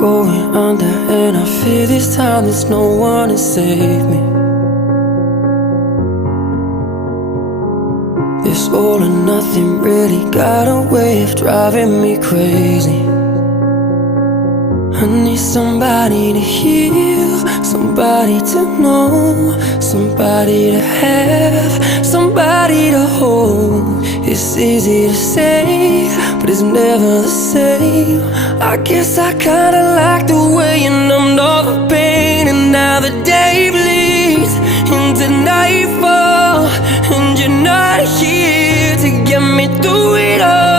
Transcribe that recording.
going under, and I fear this time there's no one to save me. This all or nothing really got a way of driving me crazy. I need somebody to heal, somebody to know, somebody to have, somebody to hold. It's easy to say, but it's never the same. I guess I kinda like the way you numbed all the pain, and now the day bleeds into nightfall, and you're not here to get me through it all.